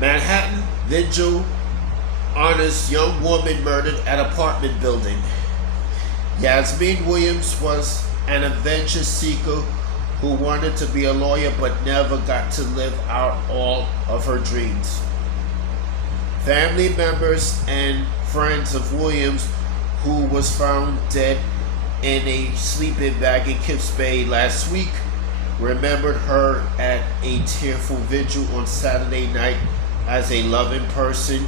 Manhattan vigil honors young woman murdered at apartment building. Yasmin Williams was an adventure seeker who wanted to be a lawyer but never got to live out all of her dreams. Family members and friends of Williams, who was found dead in a sleeping bag in Kips Bay last week, remembered her at a tearful vigil on Saturday night as a loving person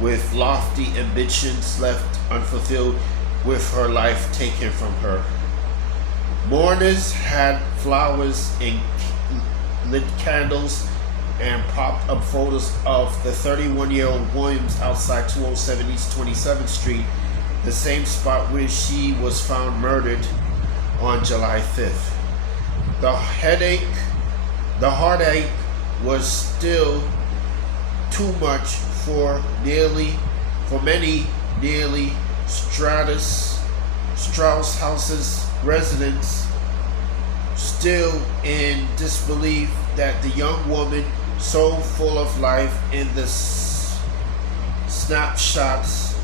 with lofty ambitions left unfulfilled, with her life taken from her. Mourners had flowers and lit candles and propped up photos of the 31-year-old Williams outside 207 East 27th Street, the same spot where she was found murdered on July 5th. The heartache was still too much for many nearly Strauss House's residents, still in disbelief that the young woman, so full of life in the snapshots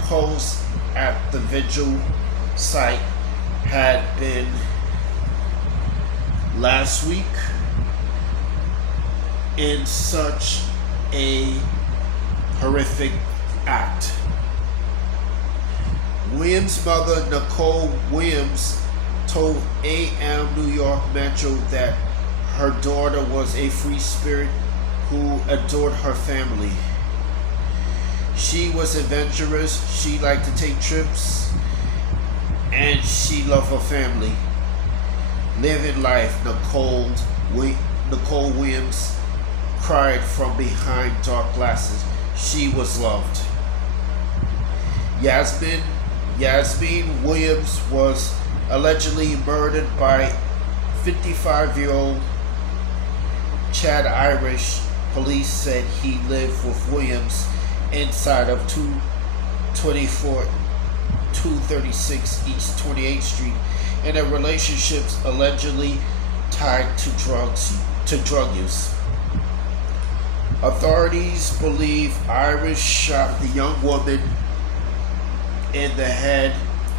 posed at the vigil site, had been last week in such a horrific act. Williams' mother, Nicole Williams, told AM New York Metro that her daughter was a free spirit who adored her family. She was adventurous, she liked to take trips, and she loved her family. Living life, Nicole Williams cried from behind dark glasses. She was loved. Yasmin Williams was allegedly murdered by 55-year-old Chad Irish. Police said he lived with Williams inside of 236 East 28th Street in a relationship allegedly tied to drug use. Authorities believe Irish shot the young woman in the head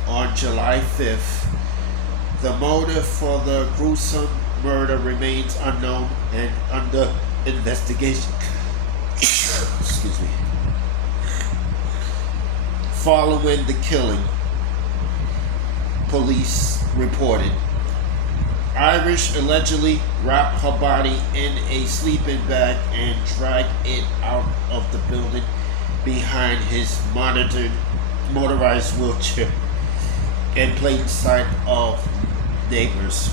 on July 5th. The motive for the gruesome murder remains unknown and under investigation. Excuse me. Following the killing, police reported. Irish allegedly wrapped her body in a sleeping bag and dragged it out of the building behind his motorized wheelchair in plain sight of neighbors.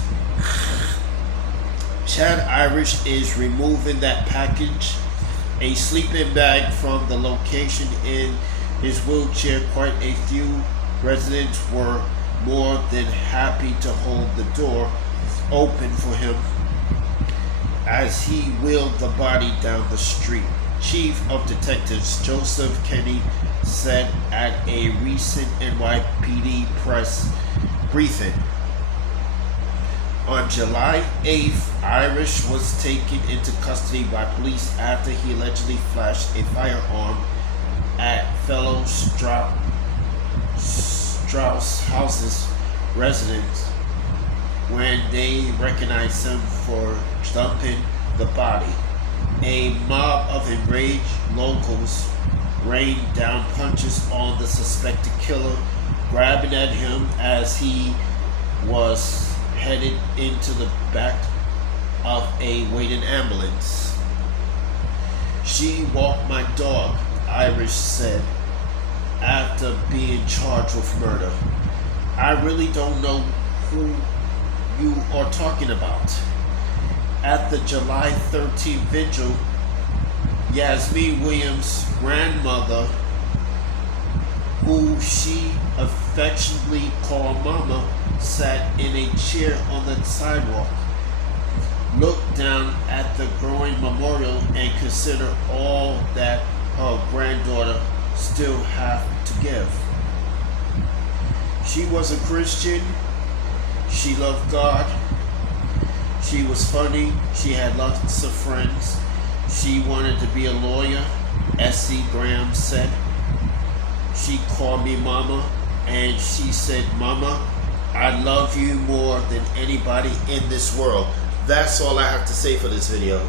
Chad Irish is removing that package, a sleeping bag, from the location in his wheelchair. Quite a few residents were more than happy to hold the door open for him as he wheeled the body down the street. Chief of Detectives Joseph Kenny said at a recent NYPD press briefing. On July 8th, Irish was taken into custody by police after he allegedly flashed a firearm at fellow Strauss House's residents when they recognized him for dumping the body. A mob of enraged locals rained down punches on the suspected killer, grabbing at him as he was headed into the back of a waiting ambulance. She walked my dog, Irish said, after being charged with murder. I really don't know who you are talking about. At the July 13th vigil, Yasmin Williams' grandmother, who she affectionately called Mama, sat in a chair on the sidewalk, looked down at the growing memorial, and considered all that her granddaughter still had to give. She was a Christian. She loved God. She was funny. She had lots of friends. She wanted to be a lawyer, S.C. Graham said. She called me Mama, and she said, Mama, I love you more than anybody in this world. That's all I have to say for this video.